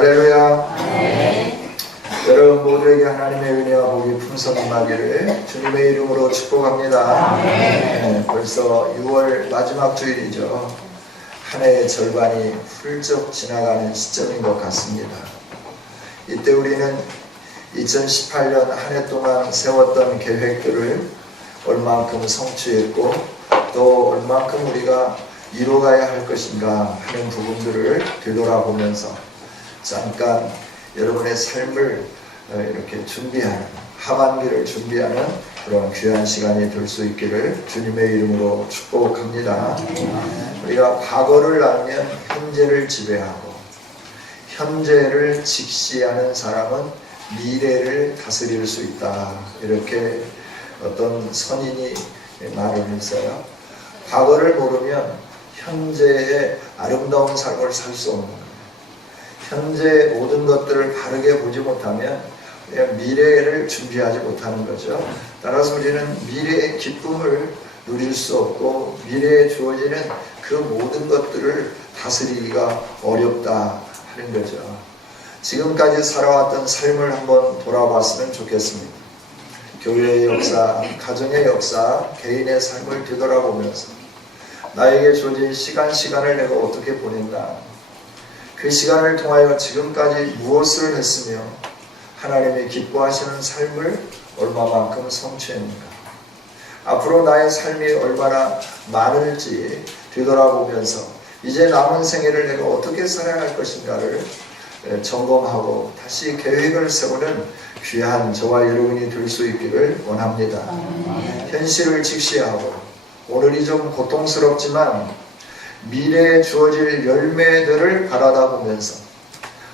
할렐루야. 여러분 모두에게 하나님의 은혜와 복이 풍성하기를 주님의 이름으로 축복합니다. 벌써 6월 마지막 주일이죠. 한 해의 절반이 훌쩍 지나가는 시점인 것 같습니다. 이때 우리는 2018년 한 해 동안 세웠던 계획들을 얼만큼 성취했고 또 얼만큼 우리가 이뤄가야 할 것인가 하는 부분들을 되돌아보면서 잠깐 여러분의 삶을 이렇게 준비하는, 하반기를 준비하는 그런 귀한 시간이 될 수 있기를 주님의 이름으로 축복합니다. 우리가 과거를 알면 현재를 지배하고 현재를 직시하는 사람은 미래를 다스릴 수 있다, 이렇게 어떤 선인이 말을 했어요. 과거를 모르면 현재의 아름다운 삶을 살 수 없는 거예요. 현재 모든 것들을 바르게 보지 못하면 미래를 준비하지 못하는 거죠. 따라서 우리는 미래의 기쁨을 누릴 수 없고 미래에 주어지는 그 모든 것들을 다스리기가 어렵다 하는 거죠. 지금까지 살아왔던 삶을 한번 돌아봤으면 좋겠습니다. 교회의 역사, 가정의 역사, 개인의 삶을 되돌아보면서 나에게 주어진 시간을 내가 어떻게 보냈나, 그 시간을 통하여 지금까지 무엇을 했으며 하나님이 기뻐하시는 삶을 얼마만큼 성취했는가, 앞으로 나의 삶이 얼마나 많을지 되돌아보면서 이제 남은 생애를 내가 어떻게 살아야 할 것인가를 점검하고 다시 계획을 세우는 귀한 저와 여러분이 될 수 있기를 원합니다. 현실을 직시하고 오늘이 좀 고통스럽지만 미래에 주어질 열매들을 바라다 보면서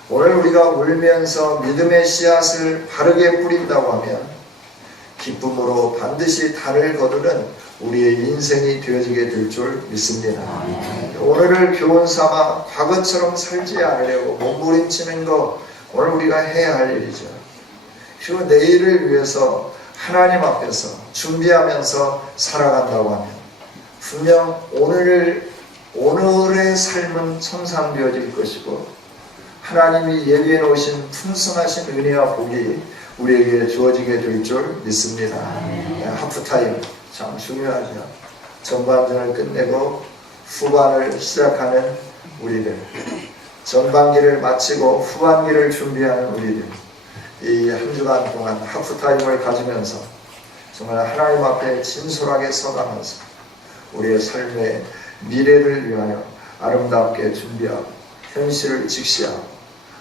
오늘 우리가 울면서 믿음의 씨앗을 바르게 뿌린다고 하면 기쁨으로 반드시 단을 거두는 우리의 인생이 되어지게 될 줄 믿습니다. 오늘을 교훈 삼아 과거처럼 살지 않으려고 몸부림치는 거 오늘 우리가 해야 할 일이죠. 그리고 내일을 위해서 하나님 앞에서 준비하면서 살아간다고 하면 분명 오늘의 삶은 청산되어질 것이고 하나님이 예비해 놓으신 풍성하신 은혜와 복이 우리에게 주어지게 될 줄 믿습니다. 하프타임 참 중요하죠. 전반전을 끝내고 후반을 시작하는 우리들, 전반기를 마치고 후반기를 준비하는 우리들, 이 한 주간 동안 하프타임을 가지면서 정말 하나님 앞에 진솔하게 서가면서 우리의 삶의 미래를 위하여 아름답게 준비하고 현실을 직시하고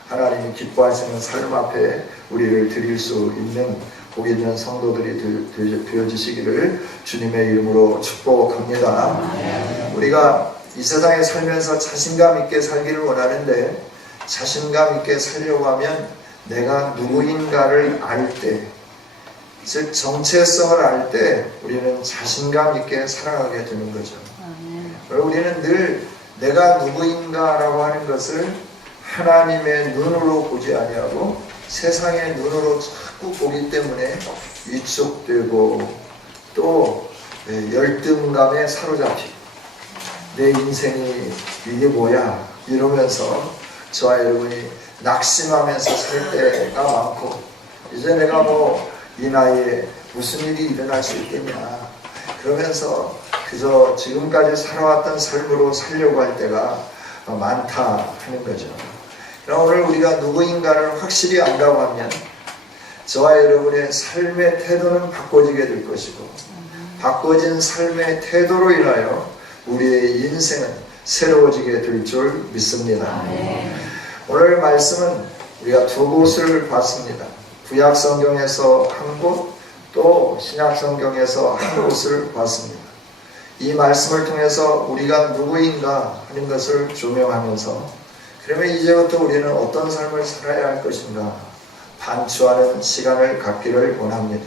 하나님이 기뻐하시는 삶 앞에 우리를 드릴 수 있는 복 있는 성도들이 되어주시기를 주님의 이름으로 축복합니다. 우리가 이 세상에 살면서 자신감 있게 살기를 원하는데 자신감 있게 살려고 하면 내가 누구인가를 알 때, 즉 정체성을 알 때 우리는 자신감 있게 살아가게 되는 거죠. 우리는 늘 내가 누구인가라고 하는 것을 하나님의 눈으로 보지 아니하고 세상의 눈으로 자꾸 보기 때문에 위축되고 또 열등감에 사로잡히고 내 인생이 이게 뭐야 이러면서 저와 여러분이 낙심하면서 살 때가 많고 이제 내가 뭐 이 나이에 무슨 일이 일어날 수 있겠냐 그러면서 그저 지금까지 살아왔던 삶으로 살려고 할 때가 많다 하는 거죠. 그럼 오늘 우리가 누구인가를 확실히 안다고 하면 저와 여러분의 삶의 태도는 바꿔지게 될 것이고 바꿔진 삶의 태도로 인하여 우리의 인생은 새로워지게 될 줄 믿습니다. 오늘 말씀은 우리가 두 곳을 봤습니다. 구약 성경에서 한 곳, 또 신약 성경에서 한 곳을 봤습니다. 이 말씀을 통해서 우리가 누구인가 하는 것을 조명하면서 그러면 이제부터 우리는 어떤 삶을 살아야 할 것인가 반추하는 시간을 갖기를 원합니다.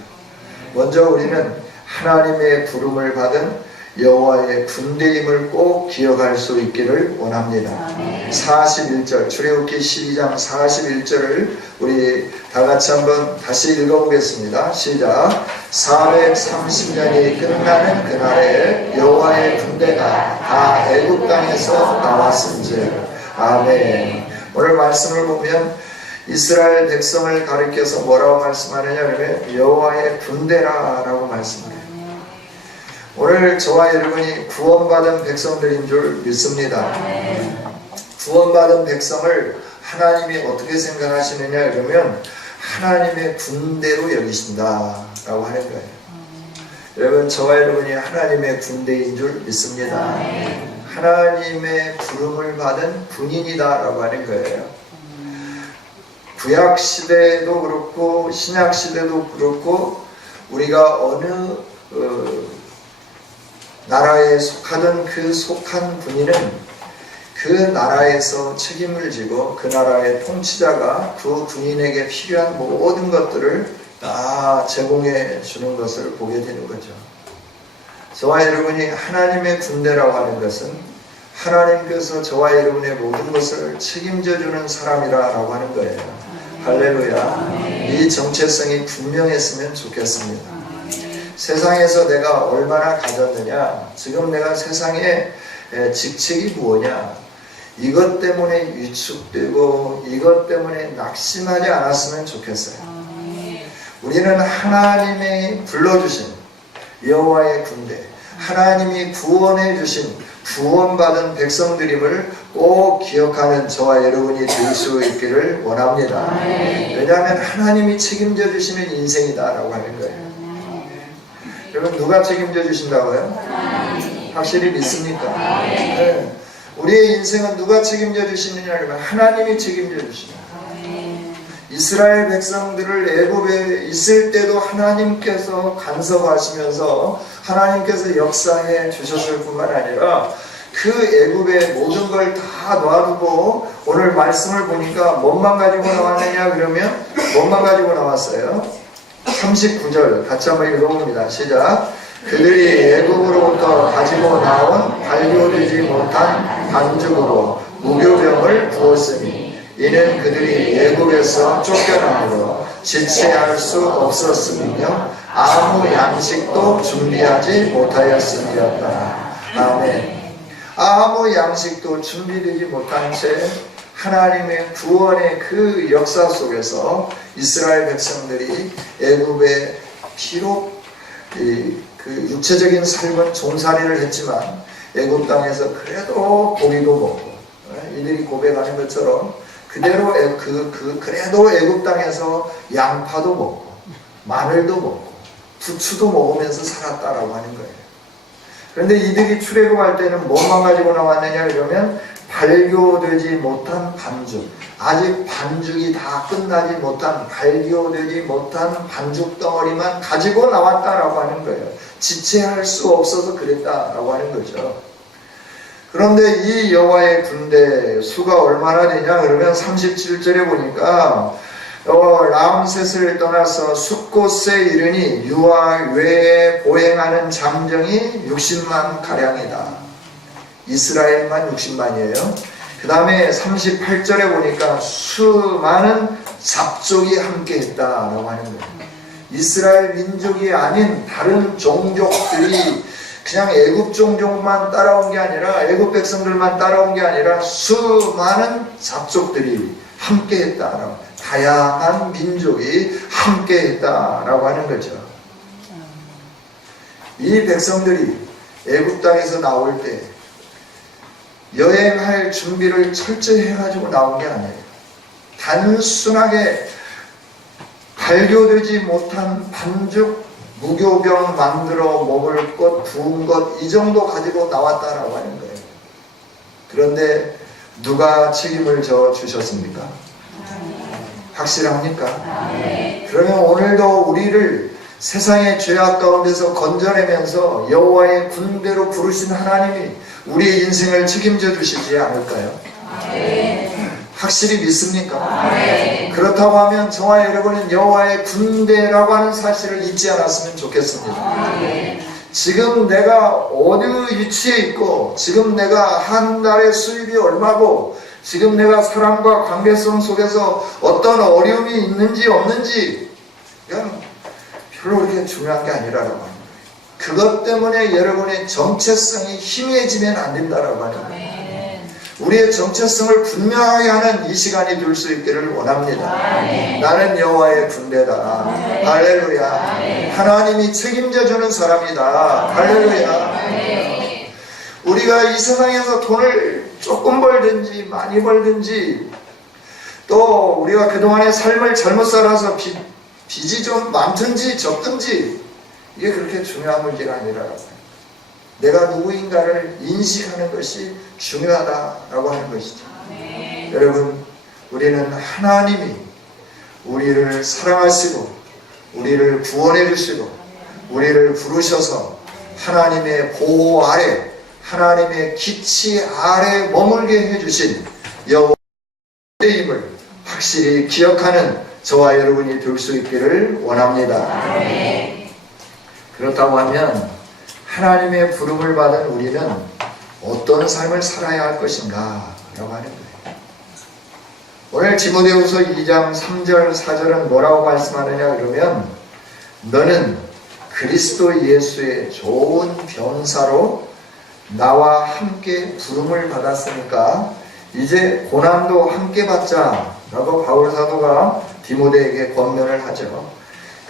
먼저 우리는 하나님의 부름을 받은 여호와의 군대임을 꼭 기억할 수 있기를 원합니다. 41절 출애굽기 12장 41절을 우리 다같이 한번 다시 읽어보겠습니다. 시작. 430년이 끝나는 그날에 여호와의 군대가 다 애굽 땅에서 나왔은즉. 아멘. 오늘 말씀을 보면 이스라엘 백성을 가리켜서 뭐라고 말씀하느냐 그러면 여호와의 군대라 라고 말씀해요. 오늘 저와 여러분이 구원받은 백성들인 줄 믿습니다. 구원받은 백성을 하나님이 어떻게 생각하시느냐 그러면 하나님의 군대로 여기신다 라고 하는 거예요. 여러분, 저와 여러분이 하나님의 군대인 줄 믿습니다. 하나님의 부름을 받은 군인이다 라고 하는 거예요. 구약시대도 그렇고 신약시대도 그렇고 우리가 어느 나라에 속하던 그 속한 군인은 그 나라에서 책임을 지고 그 나라의 통치자가 그 군인에게 필요한 모든 것들을 다 제공해 주는 것을 보게 되는 거죠. 저와 여러분이 하나님의 군대라고 하는 것은 하나님께서 저와 여러분의 모든 것을 책임져 주는 사람이라고 하는 거예요. 할렐루야. 이 정체성이 분명했으면 좋겠습니다. 세상에서 내가 얼마나 가졌느냐, 지금 내가 세상에 직책이 뭐냐, 이것 때문에 위축되고 이것 때문에 낙심하지 않았으면 좋겠어요. 우리는 하나님이 불러주신 여호와의 군대, 하나님이 구원해 주신 구원받은 백성들임을 꼭 기억하는 저와 여러분이 될 수 있기를 원합니다. 왜냐하면 하나님이 책임져 주시는 인생이다라고 하는 거예요. 여러분, 누가 책임져 주신다고요? 확실히 믿습니까? 네. 우리의 인생은 누가 책임져 주시느냐 하면 하나님이 책임져 주십니다. 이스라엘 백성들을 애굽에 있을 때도 하나님께서 간섭하시면서 하나님께서 역사해 주셨을 뿐만 아니라 그 애굽의 모든 걸 다 놔두고 오늘 말씀을 보니까 뭔만 가지고 나왔느냐 그러면 뭔만 가지고 나왔어요? 39절 같이 한번 읽어봅니다. 시작. 그들이 애굽으로부터 가지고 나온 발교되지 못한 반죽으로 무교병을 부었으니 이는 그들이 애굽에서 쫓겨남으로 지체할 수 없었으며 아무 양식도 준비하지 못하였음이었다. 아멘. 아무 양식도 준비되지 못한 채 하나님의 구원의 그 역사 속에서 이스라엘 백성들이 애굽에 비록 그 육체적인 삶은 종살이를 했지만 애굽 땅에서 그래도 고기도 먹고 이들이 고백하는 것처럼 그대로 그래도 애굽 땅에서 양파도 먹고 마늘도 먹고 부추도 먹으면서 살았다라고 하는 거예요. 그런데 이들이 출애굽할 때는 뭐만 가지고 나왔느냐 그러면 발교되지 못한 반죽, 아직 반죽이 다 끝나지 못한 발교되지 못한 반죽 덩어리만 가지고 나왔다라고 하는 거예요. 지체할 수 없어서 그랬다라고 하는 거죠. 그런데 이 여호와의 군대 수가 얼마나 되냐 그러면 37절에 보니까 라암셋을 떠나서 숫곳에 이르니 유아 외에 보행하는 장정이 60만 가량이다. 이스라엘만 60만이에요. 그 다음에 38절에 보니까 수많은 잡족이 함께 했다라고 하는 거예요. 이스라엘 민족이 아닌 다른 종족들이 그냥 애굽 종족만 따라온 게 아니라 애굽 백성들만 따라온 게 아니라 수많은 잡족들이 함께 했다라고, 다양한 민족이 함께 했다라고 하는 거죠. 이 백성들이 애굽 땅에서 나올 때 여행할 준비를 철저히 해가지고 나온 게 아니에요. 단순하게 발교되지 못한 반죽 무교병 만들어 먹을 것, 부은 것, 이 정도 가지고 나왔다라고 하는 거예요. 그런데 누가 책임을 져 주셨습니까? 확실합니까? 그러면 오늘도 우리를 세상의 죄악 가운데서 건져내면서 여호와의 군대로 부르신 하나님이 우리의 인생을 책임져 주시지 않을까요? 확실히 믿습니까? 그렇다고 하면 저와 여러분은 여호와의 군대라고 하는 사실을 잊지 않았으면 좋겠습니다. 지금 내가 어느 위치에 있고 지금 내가 한 달의 수입이 얼마고 지금 내가 사람과 관계성 속에서 어떤 어려움이 있는지 없는지 그냥 별로 그렇게 중요한 게 아니라고 하는 거예요. 그것 때문에 여러분의 정체성이 희미해지면 안 된다라고 하는 거예요. 우리의 정체성을 분명하게 하는 이 시간이 될 수 있기를 원합니다. 나는 여호와의 군대다. 할렐루야. 하나님이 책임져 주는 사람이다. 할렐루야. 우리가 이 세상에서 돈을 조금 벌든지 많이 벌든지, 또 우리가 그동안의 삶을 잘못 살아서 빚이 좀 많든지 적든지, 이게 그렇게 중요한 문제가 아니라 내가 누구인가를 인식하는 것이 중요하다라고 하는 것이죠. 여러분, 우리는 하나님이 우리를 사랑하시고 우리를 구원해 주시고 우리를 부르셔서 하나님의 보호 아래, 하나님의 기치 아래 머물게 해주신 여호와임을 확실히 기억하는 저와 여러분이 될 수 있기를 원합니다. 그렇다고 하면 하나님의 부름을 받은 우리는 어떤 삶을 살아야 할 것인가 라고 하는 거예요. 오늘 디모데후서 2장 3절 4절은 뭐라고 말씀하느냐 그러면, 너는 그리스도 예수의 좋은 병사로 나와 함께 부름을 받았으니까 이제 고난도 함께 받자 라고 바울 사도가 디모데에게 권면을 하죠.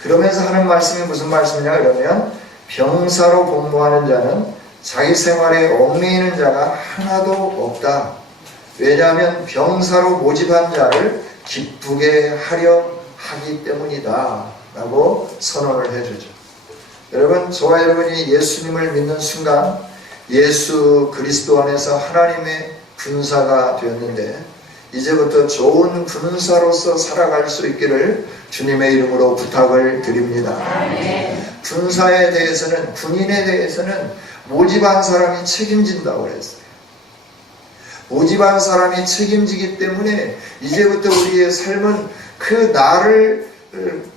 그러면서 하는 말씀이 무슨 말씀이냐 그러면, 병사로 복무하는 자는 자기 생활에 얽매이는 자가 하나도 없다. 왜냐하면 병사로 모집한 자를 기쁘게 하려 하기 때문이다 라고 선언을 해주죠. 여러분, 저와 여러분이 예수님을 믿는 순간 예수 그리스도 안에서 하나님의 군사가 되었는데, 이제부터 좋은 군사로서 살아갈 수 있기를 주님의 이름으로 부탁을 드립니다. 군사에 대해서는, 군인에 대해서는 모집한 사람이 책임진다고 그랬어요. 모집한 사람이 책임지기 때문에 이제부터 우리의 삶은 그 나를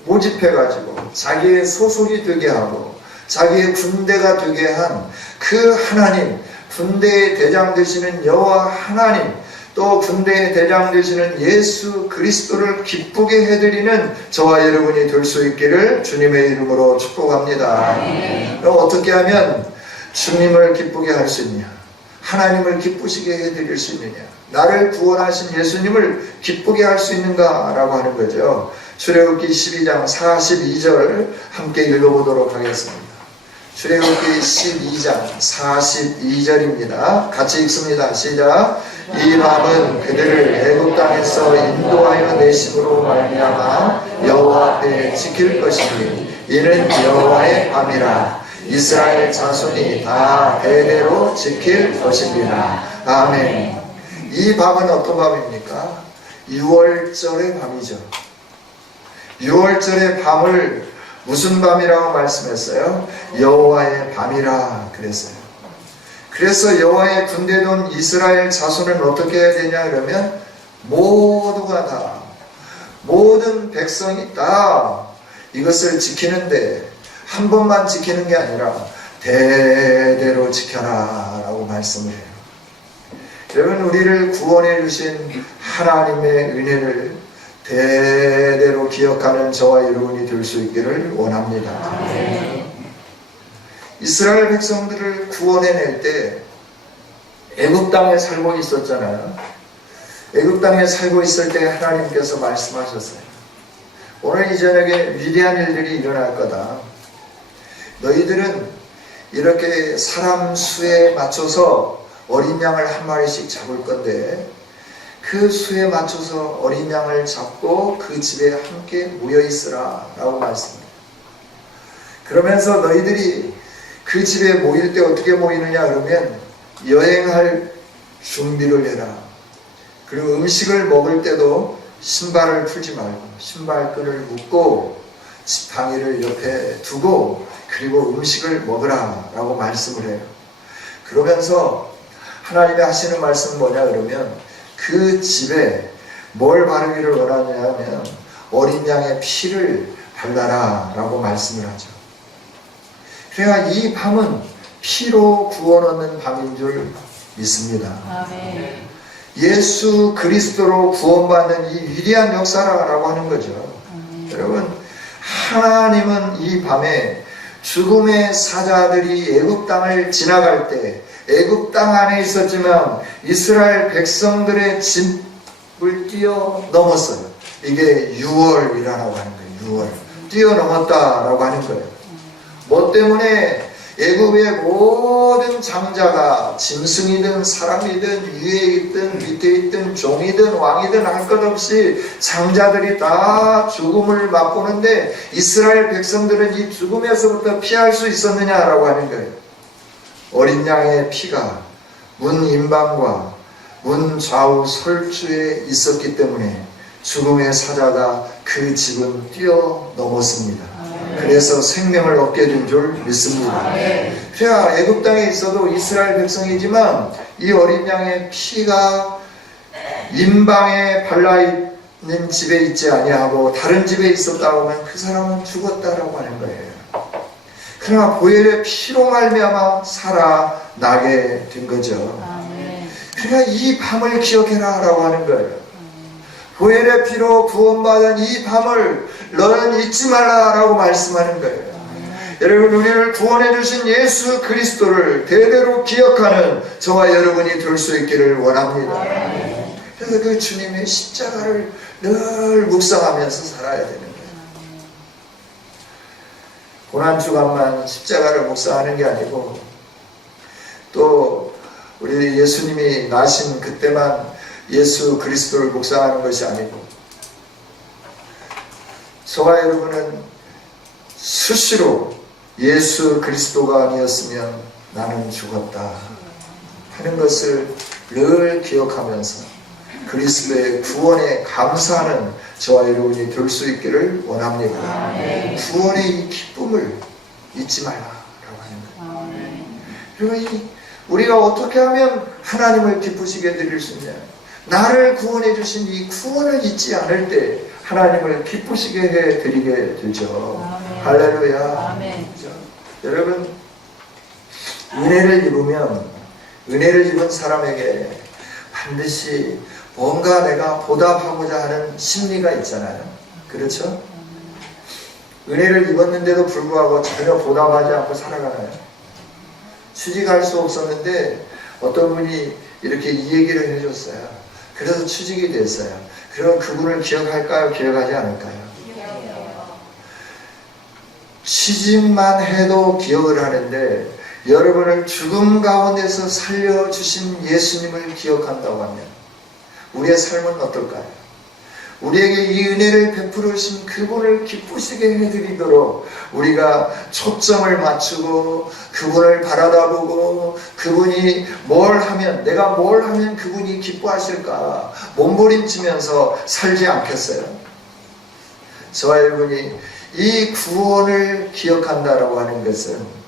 모집해가지고 자기의 소속이 되게 하고 자기의 군대가 되게 한 그 하나님, 군대의 대장 되시는 여호와 하나님, 또 군대의 대장 되시는 예수 그리스도를 기쁘게 해드리는 저와 여러분이 될 수 있기를 주님의 이름으로 축복합니다. 그럼 어떻게 하면 주님을 기쁘게 할 수 있냐, 하나님을 기쁘시게 해드릴 수 있느냐, 나를 구원하신 예수님을 기쁘게 할 수 있는가 라고 하는 거죠. 출애굽기 12장 42절 함께 읽어보도록 하겠습니다. 출애굽기 12장 42절입니다. 같이 읽습니다. 시작. 이 밤은 그들을 애굽 땅에서 인도하여 내심으로 말미암아 여호와 앞에 지킬 것이니 이는 여호와의 밤이라. 이스라엘 자손이 다 대대로 지킬 것입니다. 아멘. 이 밤은 어떤 밤입니까? 6월절의 밤이죠. 6월절의 밤을 무슨 밤이라고 말씀했어요? 여호와의 밤이라 그랬어요. 그래서 여호와의 군대에 온 이스라엘 자손은 어떻게 해야 되냐 그러면, 모두가 다, 모든 백성이 다 이것을 지키는데, 한 번만 지키는 게 아니라 대대로 지켜라 라고 말씀을 해요. 여러분, 우리를 구원해 주신 하나님의 은혜를 대대로 기억하는 저와 여러분이 될 수 있기를 원합니다. 이스라엘 백성들을 구원해낼 때 애굽 땅에 살고 있었잖아요. 애굽 땅에 살고 있을 때 하나님께서 말씀하셨어요. 오늘 이 저녁에 위대한 일들이 일어날 거다. 너희들은 이렇게 사람 수에 맞춰서 어린 양을 한 마리씩 잡을 건데, 그 수에 맞춰서 어린 양을 잡고 그 집에 함께 모여 있으라 라고 말씀해요. 그러면서 너희들이 그 집에 모일 때 어떻게 모이느냐 그러면, 여행할 준비를 해라. 그리고 음식을 먹을 때도 신발을 풀지 말고 신발끈을 묶고 지팡이를 옆에 두고 그리고 음식을 먹으라 라고 말씀을 해요. 그러면서 하나님이 하시는 말씀은 뭐냐 그러면, 그 집에 뭘 바르기를 원하냐면 어린 양의 피를 발라라 라고 말씀을 하죠. 그러니까 이 밤은 피로 구원 얻는 밤인 줄 믿습니다. 아멘. 예수 그리스도로 구원받는 이 위대한 역사라고 하는 거죠. 여러분, 하나님은 이 밤에 죽음의 사자들이 애굽 땅을 지나갈 때 애굽 땅 안에 있었지만 이스라엘 백성들의 집을 뛰어넘었어요. 이게 유월이라고 하는 거예요. 유월. 뛰어넘었다라고 하는 거예요. 뭐 때문에? 애굽의 모든 장자가 짐승이든 사람이든 위에 있든 밑에 있든 종이든 왕이든 할 것 없이 장자들이 다 죽음을 맛보는데 이스라엘 백성들은 이 죽음에서부터 피할 수 있었느냐라고 하는 거예요. 어린 양의 피가 문 임방과 문 좌우 설주에 있었기 때문에 죽음의 사자가 그 집은 뛰어넘었습니다. 그래서 생명을 얻게 된 줄 믿습니다. 그래야 애굽 땅에 있어도 이스라엘 백성이지만 이 어린 양의 피가 임방에 발라있는 집에 있지 아니하고 다른 집에 있었다고 하면 그 사람은 죽었다라고 하는 거예요. 그러나 보혈의 피로 말미암아 살아나게 된 거죠. 그러니까 이 밤을 기억해라 라고 하는 거예요. 보혈의 피로 구원받은 이 밤을 너는 잊지 말라라고 말씀하는 거예요. 여러분, 우리를 구원해 주신 예수 그리스도를 대대로 기억하는 저와 여러분이 될 수 있기를 원합니다. 그래서 그 주님의 십자가를 늘 묵상하면서 살아야 되는 거예요. 고난주간만 십자가를 묵상하는 게 아니고 또 우리 예수님이 나신 그때만 예수 그리스도를 묵상하는 것이 아니고 저와 여러분은 수시로 예수 그리스도가 아니었으면 나는 죽었다 하는 것을 늘 기억하면서 그리스도의 구원에 감사하는 저와 여러분이 될 수 있기를 원합니다. 구원의 이 기쁨을 잊지 말라라고 하는 거예요. 그리고 우리가 어떻게 하면 하나님을 기쁘시게 해드릴 수 있냐? 나를 구원해 주신 이 구원을 잊지 않을 때 하나님을 기쁘시게 해드리게 되죠. 할렐루야. 그렇죠? 여러분, 은혜를 입으면 은혜를 입은 사람에게 반드시 뭔가 내가 보답하고자 하는 심리가 있잖아요. 그렇죠? 은혜를 입었는데도 불구하고 전혀 보답하지 않고 살아가나요? 취직할 수 없었는데 어떤 분이 이렇게 이 얘기를 해줬어요. 그래서 취직이 됐어요. 그럼 그분을 기억할까요? 기억하지 않을까요? 취직만 해도 기억을 하는데 여러분을 죽음 가운데서 살려주신 예수님을 기억한다고 하면 우리의 삶은 어떨까요? 우리에게 이 은혜를 베풀으신 그분을 기쁘시게 해드리도록 우리가 초점을 맞추고 그분을 바라다보고 그분이 뭘 하면 내가 뭘 하면 그분이 기뻐하실까 몸부림치면서 살지 않겠어요? 저와 여러분이 이 구원을 기억한다라고 하는 것은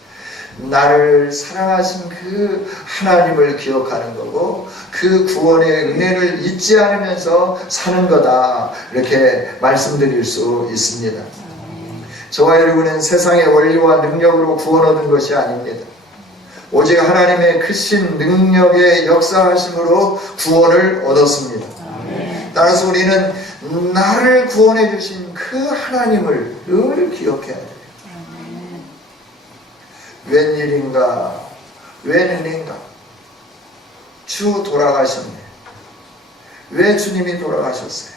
나를 사랑하신 그 하나님을 기억하는 거고 그 구원의 은혜를 잊지 않으면서 사는 거다, 이렇게 말씀드릴 수 있습니다. 저와 여러분은 세상의 원리와 능력으로 구원 얻은 것이 아닙니다. 오직 하나님의 크신 능력의 역사하심으로 구원을 얻었습니다. 따라서 우리는 나를 구원해 주신 그 하나님을 늘 기억해야 돼요. 웬일인가, 웬 은혜인가, 주 돌아가셨네. 왜 주님이 돌아가셨어요?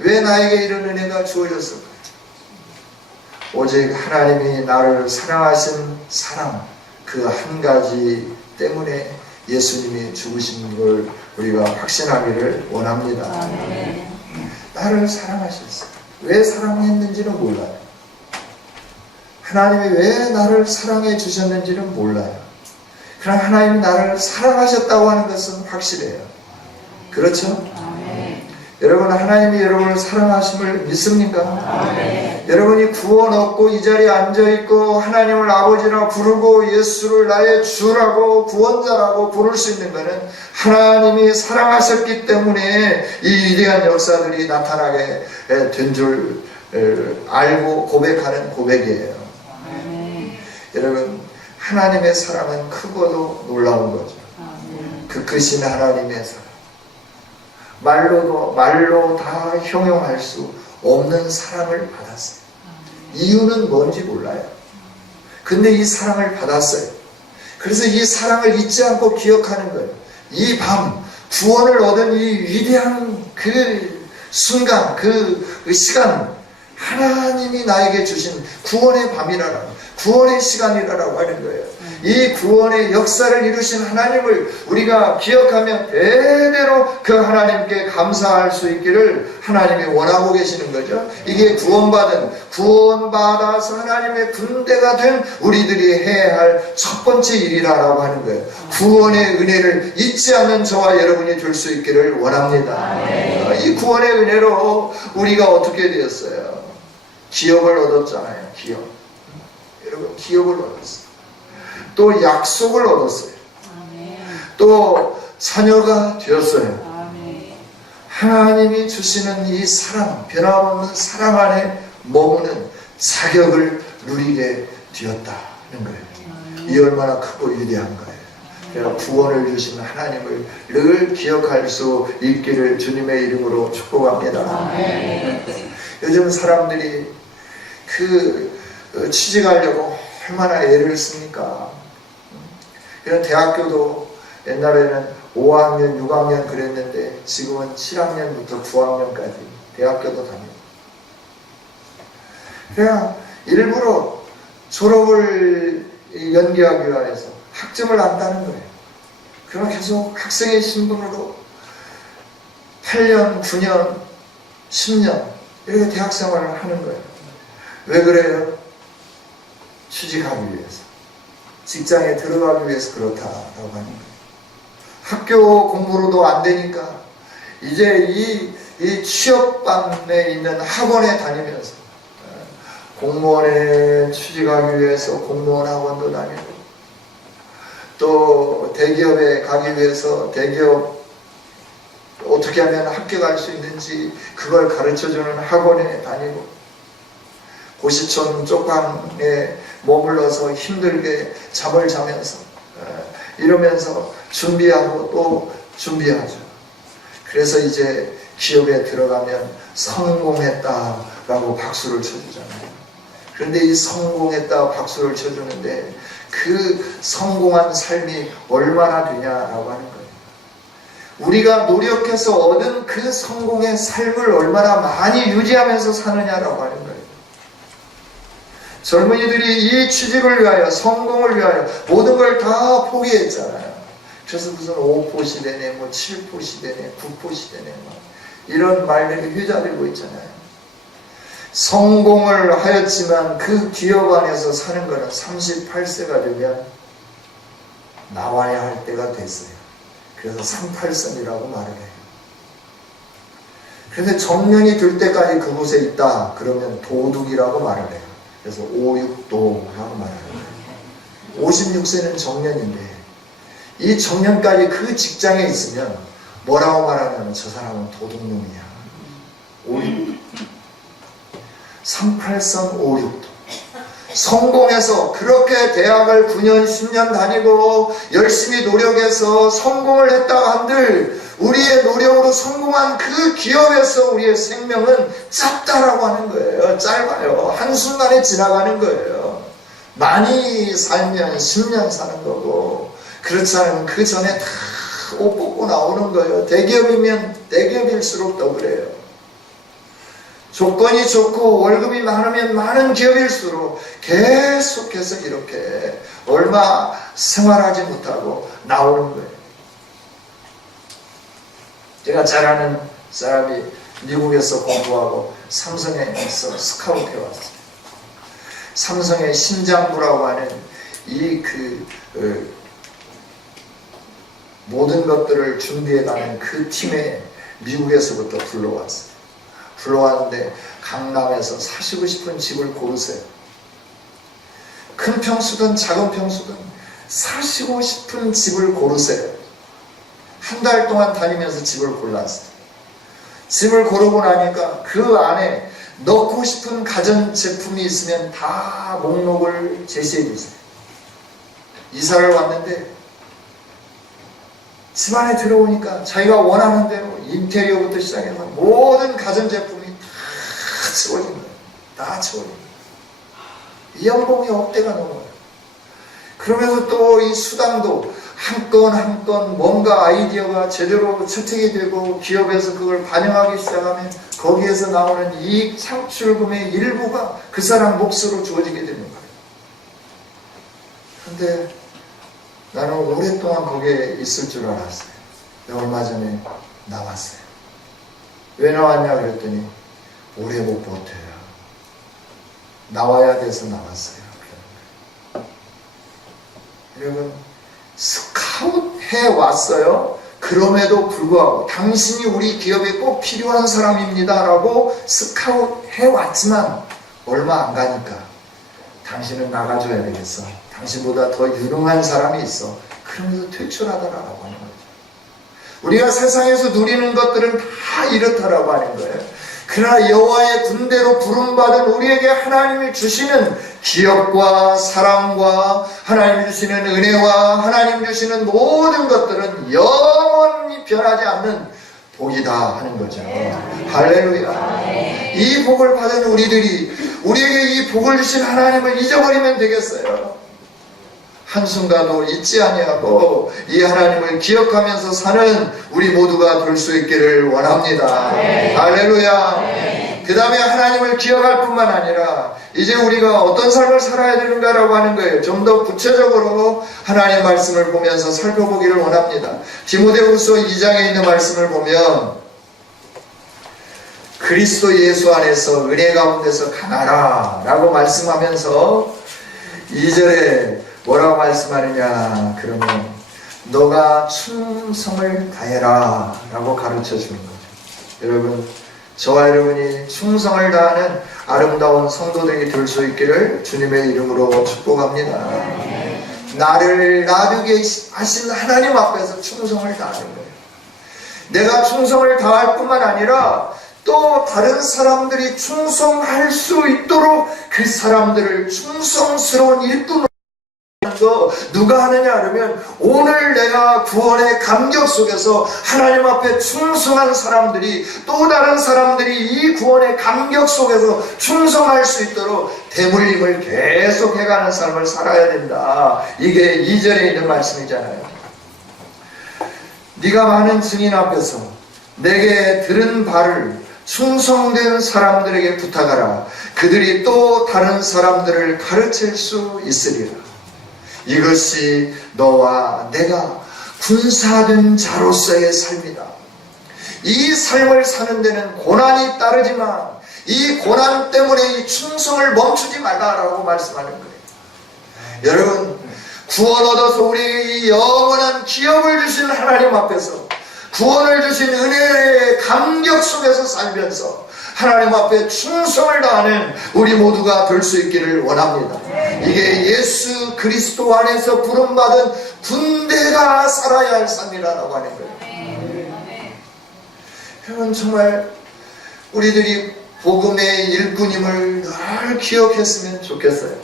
왜 나에게 이런 은혜가 주어졌을까요? 오직 하나님이 나를 사랑하신 사랑, 그 한 가지 때문에 예수님이 죽으신 걸 우리가 확신하기를 원합니다. 나를 사랑하셨어요. 왜 사랑했는지는 몰라요. 하나님이 왜 나를 사랑해 주셨는지는 몰라요. 그러나 하나님이 나를 사랑하셨다고 하는 것은 확실해요. 그렇죠? 여러분, 하나님이 여러분을 사랑하심을 믿습니까? 여러분이 구원 얻고 이 자리에 앉아있고 하나님을 아버지라 부르고 예수를 나의 주라고 구원자라고 부를 수 있는 것은 하나님이 사랑하셨기 때문에 이 위대한 역사들이 나타나게 된 줄 알고 고백하는 고백이에요. 여러분, 하나님의 사랑은 크고도 놀라운 거죠. 그 크신 하나님의 사랑, 말로 다 형용할 수 없는 사랑을 받았어요. 이유는 뭔지 몰라요. 근데 이 사랑을 받았어요. 그래서 이 사랑을 잊지 않고 기억하는 거예요. 이 밤 구원을 얻은 이 위대한 그 순간, 그 시간, 하나님이 나에게 주신 구원의 밤이라고, 구원의 시간이라고 하는 거예요. 이 구원의 역사를 이루신 하나님을 우리가 기억하며 대대로 그 하나님께 감사할 수 있기를 하나님이 원하고 계시는 거죠. 이게 구원받아서 하나님의 군대가 된 우리들이 해야 할 첫 번째 일이라고 하는 거예요. 구원의 은혜를 잊지 않는 저와 여러분이 될 수 있기를 원합니다. 이 구원의 은혜로 우리가 어떻게 되었어요? 기업을 얻었잖아요. 기업. 여러분, 기업을 얻었어요. 또 약속을 얻었어요. 또 자녀가 되었어요. 하나님이 주시는 이 사랑, 변함없는 사랑 안에 머무는 자격을 누리게 되었다는 거예요. 이 얼마나 크고 위대한 거예요. 그래서 구원을 주신 하나님을 늘 기억할 수 있기를 주님의 이름으로 축복합니다. 요즘 사람들이 취직하려고 얼마나 애를 씁니까? 그런 대학교도 옛날에는 5학년, 6학년 그랬는데 지금은 7학년부터 9학년까지 대학교도 다니고. 그냥 일부러 졸업을 연기하기 위해서 학점을 안 따는 거예요. 그럼 계속 학생의 신분으로 8년, 9년, 10년 이렇게 대학 생활을 하는 거예요. 왜 그래요? 취직하기 위해서, 직장에 들어가기 위해서 그렇다라고 하는 거예요. 학교 공부로도 안 되니까 이제 이 취업반에 있는 학원에 다니면서 공무원에 취직하기 위해서 공무원 학원도 다니고, 또 대기업에 가기 위해서 대기업 어떻게 하면 합격할 수 있는지 그걸 가르쳐주는 학원에 다니고, 고시촌 쪽방에 머물러서 힘들게 잠을 자면서 이러면서 준비하고 또 준비하죠. 그래서 이제 기업에 들어가면 성공했다라고 박수를 쳐주잖아요. 그런데 이 성공했다 박수를 쳐주는데 그 성공한 삶이 얼마나 되냐라고 하는 거예요. 우리가 노력해서 얻은 그 성공의 삶을 얼마나 많이 유지하면서 사느냐라고 하는 거예요. 젊은이들이 이 취직을 위하여, 성공을 위하여 모든 걸 다 포기했잖아요. 그래서 무슨 5포 시대네, 7포 시대네, 9포 시대네, 이런 말들이 휘저리고 있잖아요. 성공을 하였지만 그 기업 안에서 사는 거는 38세가 되면 나와야 할 때가 됐어요. 그래서 38선이라고 말을 해요. 그런데 정년이 들 때까지 그곳에 있다 그러면 도둑이라고 말을 해요. 그래서 5,6도라고 말합니다. 56세는 정년인데 이 정년까지 그 직장에 있으면 뭐라고 말하냐면 저 사람은 도둑놈이야. 38선 5,6도. 성공해서 그렇게 대학을 9년 10년 다니고 열심히 노력해서 성공을 했다 한들 우리의 노력으로 성공한 그 기업에서 우리의 생명은 짧다라고 하는 거예요. 짧아요. 한순간에 지나가는 거예요. 많이 살면 10년 사는 거고, 그렇지 않으면 그 전에 다 옷 벗고 나오는 거예요. 대기업이면 대기업일수록 더 그래요. 조건이 좋고 월급이 많으면 많은 기업일수록 계속해서 이렇게 얼마 생활하지 못하고 나오는 거예요. 제가 잘 아는 사람이 미국에서 공부하고 삼성에서 스카우트해 왔어요. 삼성의 신장부라고 하는 모든 것들을 준비해가는 그 팀에 미국에서부터 불러왔어요. 불러왔는데 강남에서 사시고 싶은 집을 고르세요. 큰 평수든 작은 평수든 사시고 싶은 집을 고르세요. 한 달 동안 다니면서 집을 골랐어요. 집을 고르고 나니까 그 안에 넣고 싶은 가전제품이 있으면 다 목록을 제시해 주세요. 이사를 왔는데 집 안에 들어오니까 자기가 원하는 대로 인테리어부터 시작해서 모든 가전제품이 다 채워진 거예요. 다 채워진 거예요. 이 연봉이 억대가 넘어요. 그러면서 또 이 수당도 한 건 한 건 뭔가 아이디어가 제대로 채택이 되고 기업에서 그걸 반영하기 시작하면 거기에서 나오는 이익 창출금의 일부가 그 사람 몫으로 주어지게 되는 거예요. 그런데 나는 오랫동안 거기에 있을 줄 알았어요. 얼마 전에 나왔어요. 왜 나왔냐 그랬더니 오래 못 버텨요. 나와야 돼서 나왔어요. 여러분, 스카웃 해왔어요. 그럼에도 불구하고 당신이 우리 기업에 꼭 필요한 사람입니다 라고 스카웃 해왔지만 얼마 안 가니까 당신은 나가줘야 되겠어. 당신보다 더 유능한 사람이 있어. 그러면서 퇴출하더라라고 하는 거죠. 우리가 세상에서 누리는 것들은 다 이렇다라고 하는 거예요. 그러나 여호와의 군대로 부름받은 우리에게 하나님이 주시는 기업과 사랑과 하나님이 주시는 은혜와 하나님이 주시는 모든 것들은 영원히 변하지 않는 복이다 하는 거죠. 할렐루야. 이 복을 받은 우리에게 이 복을 주신 하나님을 잊어버리면 되겠어요. 한순간도 잊지 아니하고 이 하나님을 기억하면서 사는 우리 모두가 될 수 있기를 원합니다. 할렐루야. 그 다음에 하나님을 기억할 뿐만 아니라 이제 우리가 어떤 삶을 살아야 되는가라고 하는 거예요. 좀 더 구체적으로 하나님의 말씀을 보면서 살펴보기를 원합니다. 디모데후서 2장에 있는 말씀을 보면 그리스도 예수 안에서 은혜 가운데서 강하라 라고 말씀하면서 2절에 뭐라고 말씀하느냐 그러면 너가 충성을 다해라 라고 가르쳐 주는 거죠. 여러분, 저와 여러분이 충성을 다하는 아름다운 성도들이 될 수 있기를 주님의 이름으로 축복합니다. 나를 나누게 하신 하나님 앞에서 충성을 다하는 거예요. 내가 충성을 다할 뿐만 아니라 또 다른 사람들이 충성할 수 있도록 그 사람들을 충성스러운 일꾼으로 누가 하느냐 그러면 오늘 내가 구원의 감격 속에서 하나님 앞에 충성한 사람들이 또 다른 사람들이 이 구원의 감격 속에서 충성할 수 있도록 대물림을 계속 해가는 삶을 살아야 된다. 이게 2절에 있는 말씀이잖아요. 네가 많은 증인 앞에서 내게 들은 바를 충성된 사람들에게 부탁하라. 그들이 또 다른 사람들을 가르칠 수 있으리라. 이것이 너와 내가 군사된 자로서의 삶이다. 이 삶을 사는 데는 고난이 따르지만 이 고난 때문에 이 충성을 멈추지 말라라고 말씀하는 거예요. 여러분, 구원 얻어서 우리에게 이 영원한 기업을 주신 하나님 앞에서 구원을 주신 은혜의 감격 속에서 살면서 하나님 앞에 충성을 다하는 우리 모두가 될 수 있기를 원합니다. 이게 예수 그리스도 안에서 부름받은 군대가 살아야 할 삶이라고 하는 거예요. 여러분, 정말 우리들이 복음의 일꾼임을 늘 기억했으면 좋겠어요.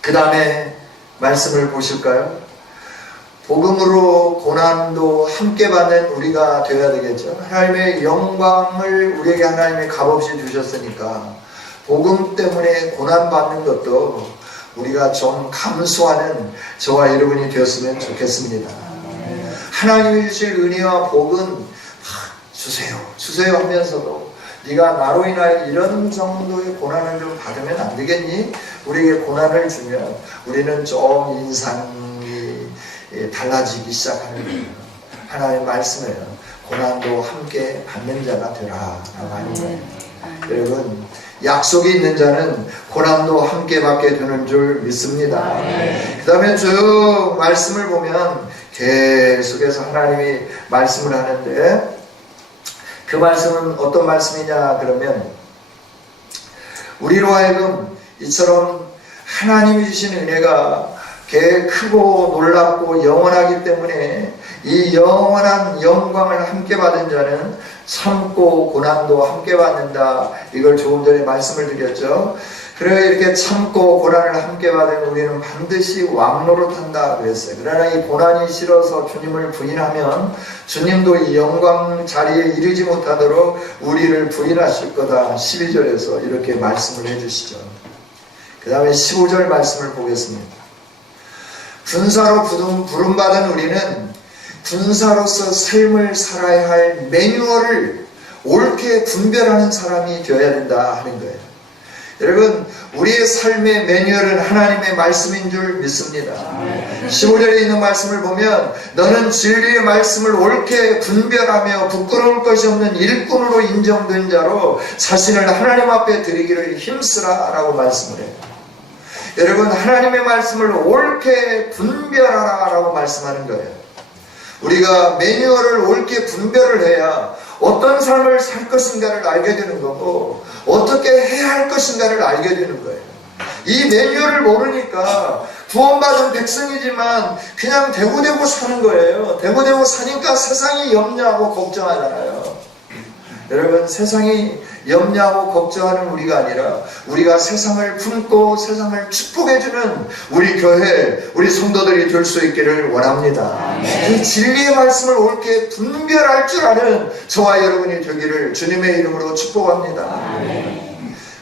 그 다음에 말씀을 보실까요? 복음으로 고난도 함께 받는 우리가 되어야 되겠죠. 하나님의 영광을 우리에게 하나님의 값없이 주셨으니까 복음 때문에 고난받는 것도 우리가 좀 감수하는 저와 여러분이 되었으면 좋겠습니다. 하나님이 주실 은혜와 복은 주세요 하면서도 네가 나로 인하여 이런 정도의 고난을 좀 받으면 안 되겠니? 우리에게 고난을 주면 우리는 좀 인상이 달라지기 시작하는 거예요. 하나님의 말씀을 고난도 함께 받는 자가 되라 라고 하는 거예요. 여러분, 약속이 있는 자는 고난도 함께 받게 되는 줄 믿습니다. 그 다음에 쭉 말씀을 보면 계속해서 하나님이 말씀을 하는데 그 말씀은 어떤 말씀이냐 그러면 우리로 하여금 이처럼 하나님이 주신 은혜가 크고 놀랍고 영원하기 때문에 이 영원한 영광을 함께 받은 자는 참고 고난도 함께 받는다. 이걸 조금 전에 말씀을 드렸죠. 그래 이렇게 참고 고난을 함께 받은 우리는 반드시 왕노릇한다 그랬어요. 그러나 이 고난이 싫어서 주님을 부인하면 주님도 이 영광 자리에 이르지 못하도록 우리를 부인하실 거다. 12절에서 이렇게 말씀을 해주시죠. 그 다음에 15절 말씀을 보겠습니다. 군사로 부름받은 우리는 군사로서 삶을 살아야 할 매뉴얼을 옳게 분별하는 사람이 되어야 된다 하는 거예요. 여러분, 우리의 삶의 매뉴얼은 하나님의 말씀인 줄 믿습니다. 15절에 있는 말씀을 보면 너는 진리의 말씀을 옳게 분별하며 부끄러울 것이 없는 일꾼으로 인정된 자로 자신을 하나님 앞에 드리기를 힘쓰라 라고 말씀을 해요. 여러분, 하나님의 말씀을 옳게 분별하라 라고 말씀하는 거예요. 우리가 매뉴얼을 옳게 분별을 해야 어떤 삶을 살 것인가를 알게 되는 거고 어떻게 해야 할 것인가를 알게 되는 거예요. 이 매뉴얼을 모르니까 구원받은 백성이지만 그냥 대구대구 사는 거예요. 대구대구 사니까 세상이 염려하고 걱정하잖아요. 여러분, 세상이 염려하고 걱정하는 우리가 아니라 우리가 세상을 품고 세상을 축복해주는 우리 교회, 우리 성도들이 될 수 있기를 원합니다. 이 진리의 말씀을 옳게 분별할 줄 아는 저와 여러분이 되기를 주님의 이름으로 축복합니다.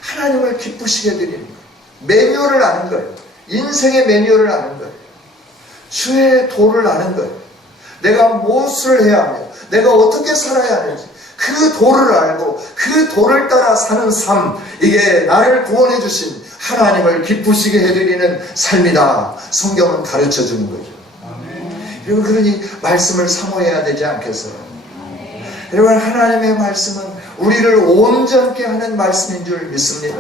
하나님을 기쁘시게 드리는 거예요. 매뉴얼을 아는 거예요. 인생의 매뉴얼을 아는 거예요. 주의 도를 아는 거예요. 내가 무엇을 해야 하며 내가 어떻게 살아야 하는지 그 도를 알고 그 도를 따라 사는 삶, 이게 나를 구원해 주신 하나님을 기쁘시게 해드리는 삶이다. 성경은 가르쳐 주는 거죠. 여러분, 그러니 말씀을 사모해야 되지 않겠어요? 여러분, 하나님의 말씀은 우리를 온전케 하는 말씀인 줄 믿습니다.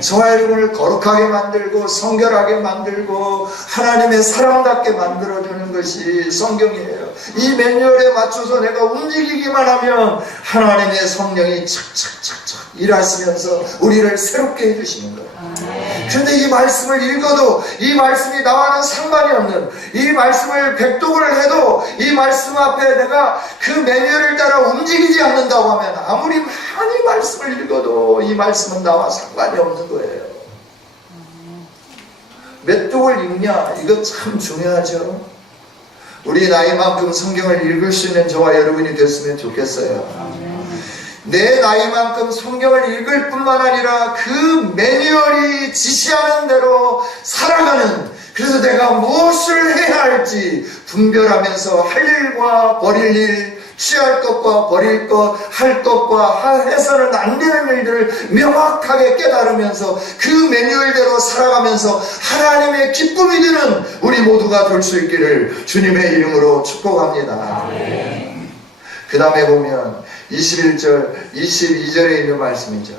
저와 여러분을 거룩하게 만들고 성결하게 만들고 하나님의 사람답게 만들어주는 것이 성경이에요. 이 매뉴얼에 맞춰서 내가 움직이기만 하면 하나님의 성령이 착착착착 일하시면서 우리를 새롭게 해주시는 거예요. 그런데 이 말씀을 읽어도 이 말씀이 나와는 상관이 없는, 이 말씀을 백독을 해도 이 말씀 앞에 내가 그 매뉴얼을 따라 움직이지 않는다고 하면 아무리 많이 말씀을 읽어도 이 말씀은 나와 상관이 없는 거예요. 몇 독을 읽냐, 이거 참 중요하죠. 우리 나이만큼 성경을 읽을 수 있는 저와 여러분이 됐으면 좋겠어요. 내 나이만큼 성경을 읽을 뿐만 아니라 그 매뉴얼이 지시하는 대로 살아가는, 그래서 내가 무엇을 해야 할지 분별하면서 할 일과 버릴 일, 취할 것과 버릴 것, 할 것과 해서는 안 되는 일들을 명확하게 깨달으면서 그 매뉴얼대로 살아가면서 하나님의 기쁨이 되는 우리 모두가 될 수 있기를 주님의 이름으로 축복합니다. 그 다음에 보면 21절, 22절에 있는 말씀이죠.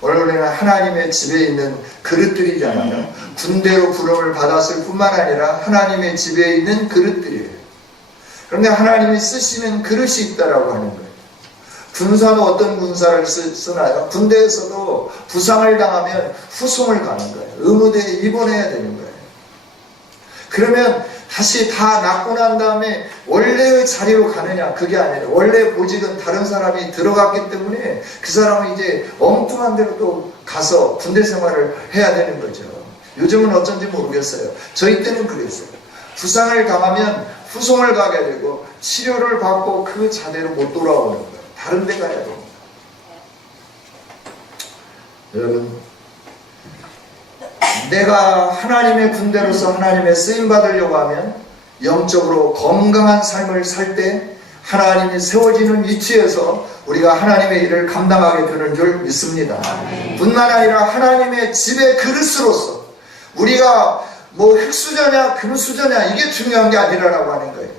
오늘 우리는 하나님의 집에 있는 그릇들이잖아요. 군대로 부름을 받았을 뿐만 아니라 하나님의 집에 있는 그릇들이에요. 그런데 하나님이 쓰시는 그릇이 있다라고 하는 거예요. 군사는 어떤 군사를 쓰나요? 군대에서도 부상을 당하면 후송을 가는 거예요. 의무대에 입원해야 되는 거예요. 그러면 다시 다 낫고 난 다음에 원래의 자리로 가느냐, 그게 아니라 원래 보직은 다른 사람이 들어갔기 때문에 그 사람은 이제 엉뚱한 데로 또 가서 군대 생활을 해야 되는 거죠. 요즘은 어쩐지 모르겠어요. 저희 때는 그랬어요. 부상을 당하면 후송을 가게 되고 치료를 받고 그 자리로 못 돌아오는 거예요. 다른 데 가야 됩니다. 여러분, 내가 하나님의 군대로서 하나님의 쓰임받으려고 하면 영적으로 건강한 삶을 살 때 하나님이 세워지는 위치에서 우리가 하나님의 일을 감당하게 되는 줄 믿습니다. 뿐만 아니라 하나님의 집의 그릇으로서 우리가 뭐 흙수저냐 금수저냐 이게 중요한 게 아니라고 하는 거예요.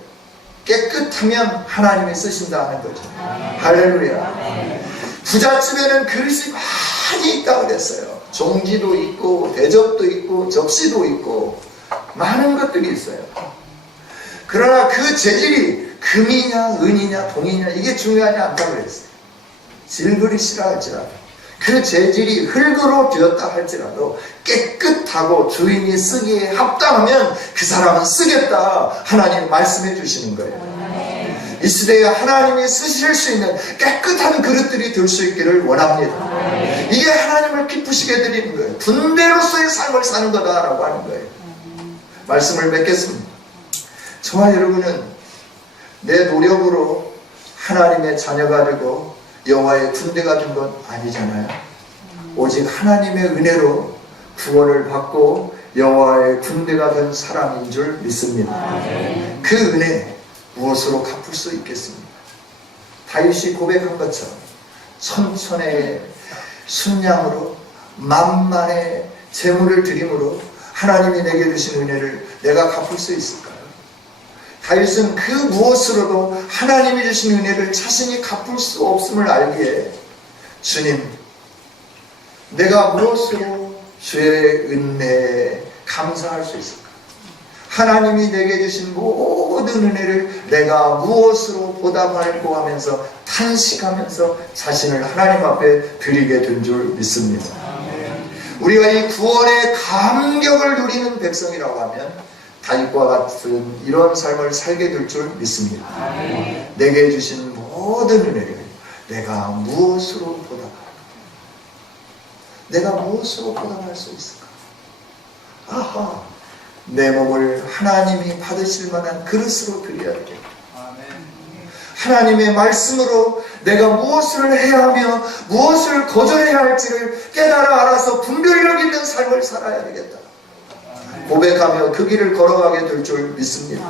깨끗하면 하나님이 쓰신다 하는 거죠. 할렐루야. 부잣집에는 그릇이 많이 있다고 그랬어요. 종지도 있고 대접도 있고 접시도 있고 많은 것들이 있어요. 그러나 그 재질이 금이냐 은이냐 동이냐 이게 중요하지 않다고 그랬어요. 질그릇이라 할지라도 그 재질이 흙으로 되었다 할지라도 깨끗하고 주인이 쓰기에 합당하면 그 사람은 쓰겠다 하나님 말씀해 주시는 거예요. 이 시대에 하나님이 쓰실 수 있는 깨끗한 그릇들이 될 수 있기를 원합니다. 이게 하나님을 기쁘시게 드리는 거예요. 분배로서의 삶을 사는 거다라고 하는 거예요. 말씀을 맺겠습니다. 저와 여러분은 내 노력으로 하나님의 자녀가 되고 여호와의 군대가 된 건 아니잖아요. 오직 하나님의 은혜로 구원을 받고 여호와의 군대가 된 사람인 줄 믿습니다. 그 은혜 무엇으로 갚을 수 있겠습니까? 다윗이 고백한 것처럼 천천의 순양으로 만만의 재물을 드림으로 하나님이 내게 주신 은혜를 내가 갚을 수 있을까요? 다윗은 그 무엇으로도 하나님이 주신 은혜를 자신이 갚을 수 없음을 알기에 주님, 내가 무엇으로 주의 은혜에 감사할 수 있을까? 하나님이 내게 주신 모든 은혜를 내가 무엇으로 보답할고 하면서 탄식하면서 자신을 하나님 앞에 드리게 된 줄 믿습니다. 우리가 이 구원의 감격을 누리는 백성이라고 하면 다윗과 같은 이런 삶을 살게 될 줄 믿습니다. 내게 주신 모든 은혜를 내가 무엇으로 보답할까? 내가 무엇으로 보답할 수 있을까? 아하, 내 몸을 하나님이 받으실 만한 그릇으로 드려야 되겠다. 하나님의 말씀으로 내가 무엇을 해야 하며 무엇을 거절해야 할지를 깨달아 알아서 분별력 있는 삶을 살아야 되겠다. 고백하며 그 길을 걸어가게 될 줄 믿습니다.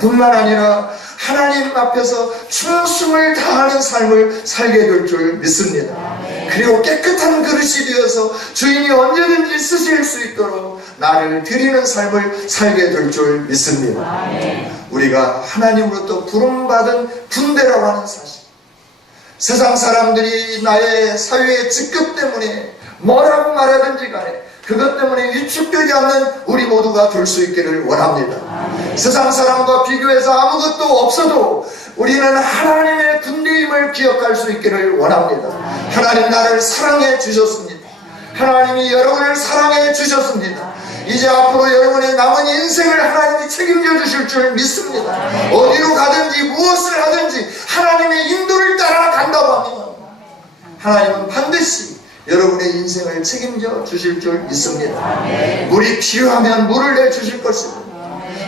뿐만 아니라 하나님 앞에서 충성을 다하는 삶을 살게 될 줄 믿습니다. 그리고 깨끗한 그릇이 되어서 주인이 언제든지 쓰실 수 있도록 나를 드리는 삶을 살게 될 줄 믿습니다. 우리가 하나님으로부터 부름받은 군대라고 하는 사실, 세상 사람들이 나의 사회의 직급 때문에 뭐라고 말하든지 간에 그것 때문에 위축되지 않는 우리 모두가 될 수 있기를 원합니다. 세상 사람과 비교해서 아무것도 없어도 우리는 하나님의 군대임을 기억할 수 있기를 원합니다. 하나님 나를 사랑해 주셨습니다. 하나님이 여러분을 사랑해 주셨습니다. 이제 앞으로 여러분의 남은 인생을 하나님이 책임져 주실 줄 믿습니다. 어디로 가든지 무엇을 하든지 하나님의 인도를 따라 간다고 합니다. 하나님은 반드시 여러분의 인생을 책임져 주실 줄 믿습니다. 물이 필요하면 물을 내주실 것이고,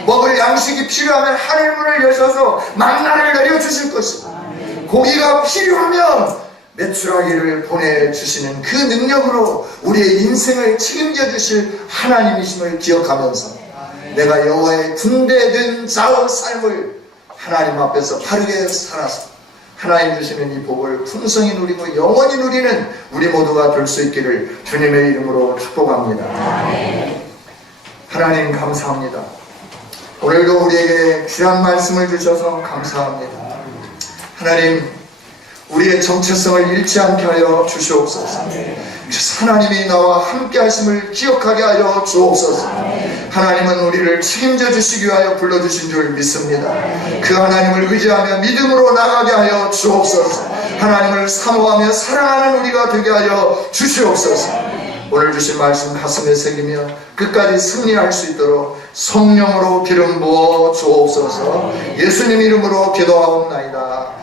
먹을 양식이 필요하면 하늘문을 여셔서 만나를 내려주실 것이고, 고기가 필요하면 메추라기를 보내주시는 그 능력으로 우리의 인생을 책임져 주실 하나님이심을 기억하면서 내가 여호와의 군대된 자의 삶을 하나님 앞에서 바르게 살아서 하나님 주시는 이 복을 풍성히 누리고 영원히 누리는 우리 모두가 될 수 있기를 주님의 이름으로 축복합니다. 하나님 감사합니다. 오늘도 우리에게 귀한 말씀을 주셔서 감사합니다. 하나님, 우리의 정체성을 잃지 않게 하여 주시옵소서. 하나님이 나와 함께 하심을 기억하게 하여 주옵소서. 하나님은 우리를 책임져 주시기 위하여 불러주신 줄 믿습니다. 그 하나님을 의지하며 믿음으로 나가게 하여 주옵소서. 하나님을 사모하며 사랑하는 우리가 되게 하여 주시옵소서. 오늘 주신 말씀 가슴에 새기며 끝까지 승리할 수 있도록 성령으로 기름 부어 주옵소서. 예수님 이름으로 기도하옵나이다.